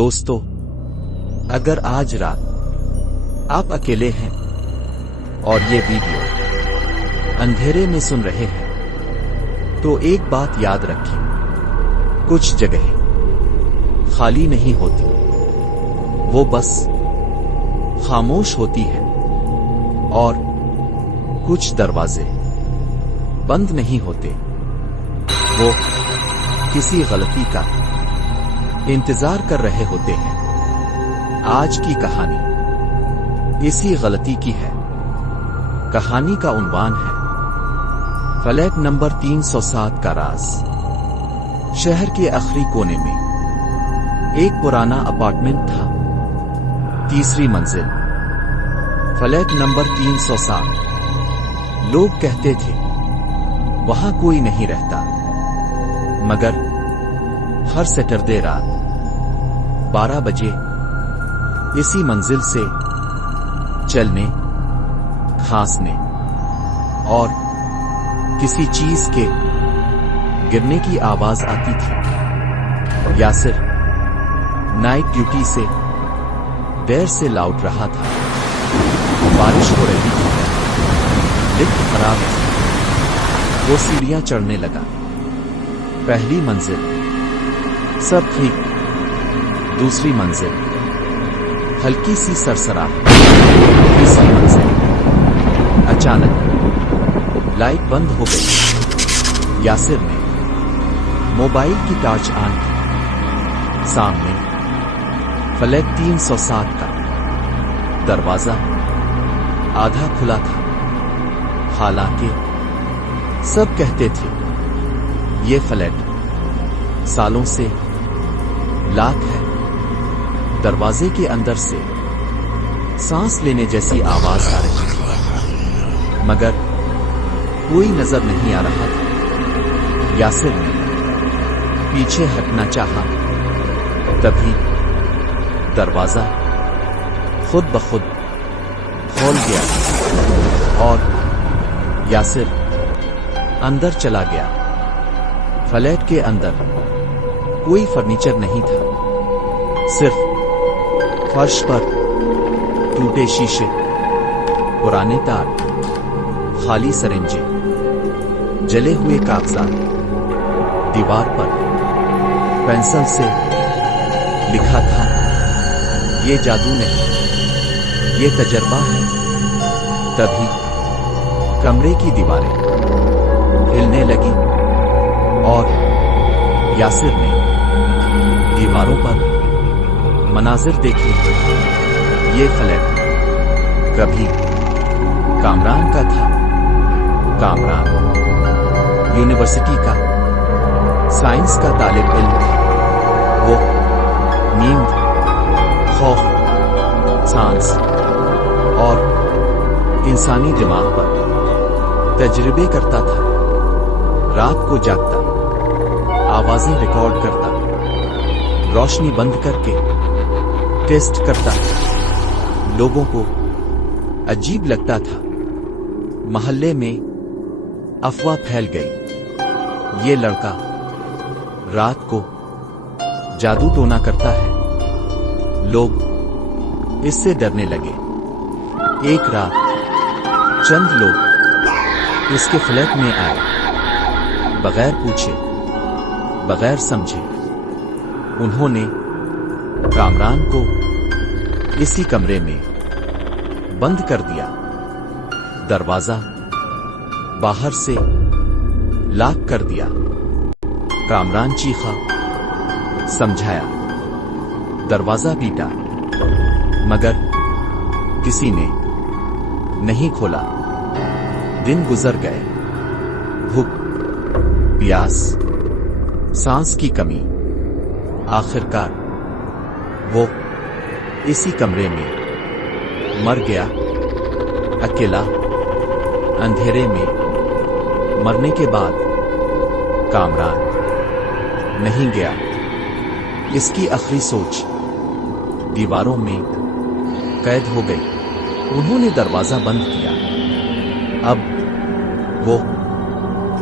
دوستو، اگر آج رات آپ اکیلے ہیں اور یہ ویڈیو اندھیرے میں سن رہے ہیں تو ایک بات یاد رکھیں، کچھ جگہیں خالی نہیں ہوتی، وہ بس خاموش ہوتی ہے، اور کچھ دروازے بند نہیں ہوتے، وہ کسی غلطی کا انتظار کر رہے ہوتے ہیں۔ آج کی کہانی اسی غلطی کی ہے۔ کہانی کا عنوان ہے فلیٹ نمبر 307 کا راز۔ شہر کے آخری کونے میں ایک پرانا اپارٹمنٹ تھا، تیسری منزل، فلیٹ نمبر 307۔ لوگ کہتے تھے وہاں کوئی نہیں رہتا، مگر ہر سیٹرڈے رات 12 بجے اسی منزل سے چلنے، کھانسنے اور کسی چیز کے گرنے کی آواز آتی تھی۔ یاسر نائٹ ڈیوٹی سے دیر سے لوٹ رہا تھا، بارش ہو رہی تھی، لفٹ خراب تھی، وہ سیڑھیاں چڑھنے لگا۔ پہلی منزل سب ٹھیک، دوسری منزل ہلکی سی سرسراہٹ، تیسری منزل اچانک لائٹ بند ہو گئی۔ یاسر نے موبائل کی ٹارچ آن کی، سامنے فلیٹ 307 کا دروازہ آدھا کھلا تھا۔ حالانکہ سب کہتے تھے یہ فلیٹ سالوں سے لاک ہے۔ دروازے کے اندر سے سانس لینے جیسی آواز آ رہی تھی، مگر کوئی نظر نہیں آ رہا تھا۔ یاسر نے پیچھے ہٹنا چاہا، تبھی دروازہ خود بخود کھول گیا اور یاسر اندر چلا گیا۔ فلیٹ کے اندر کوئی فرنیچر نہیں تھا، صرف فرش پر ٹوٹے شیشے، پرانے تار، خالی سرنجیں، جلے ہوئے کاغذات۔ دیوار پر پینسل سے لکھا تھا، یہ جادو نہیں، یہ تجربہ ہے۔ تبھی کمرے کی دیواریں ہلنے لگی اور یاسر نے دیواروں پر مناظر دیکھے۔ یہ فلیٹ کبھی کامران کا تھا۔ کامران یونیورسٹی کا سائنس کا طالب علم تھا۔ وہ نیند، خوف، سانس اور انسانی دماغ پر تجربے کرتا تھا۔ رات کو جاگتا، آوازیں ریکارڈ کرتا، روشنی بند کر کے ٹیسٹ کرتا۔ لوگوں کو عجیب لگتا تھا۔ محلے میں افواہ پھیل گئی، یہ لڑکا رات کو جادو ٹونا کرتا ہے۔ لوگ اس سے ڈرنے لگے۔ ایک رات چند لوگ اس کے فلیٹ میں آئے، بغیر پوچھے، بغیر سمجھے۔ انہوں نے کامران کو اسی کمرے میں بند کر دیا، دروازہ باہر سے لاک کر دیا۔ کامران چیخا، سمجھایا، دروازہ پیٹا، مگر کسی نے نہیں کھولا۔ دن گزر گئے، بھوک، پیاس، سانس کی کمی۔ آخرکار وہ اسی کمرے میں مر گیا، اکیلا، اندھیرے میں۔ مرنے کے بعد کامران نہیں گیا۔ اس کی آخری سوچ دیواروں میں قید ہو گئی۔ انہوں نے دروازہ بند کیا۔ اب وہ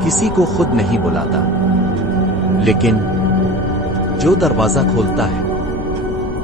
کسی کو خود نہیں بلاتا، لیکن جو دروازہ کھولتا ہے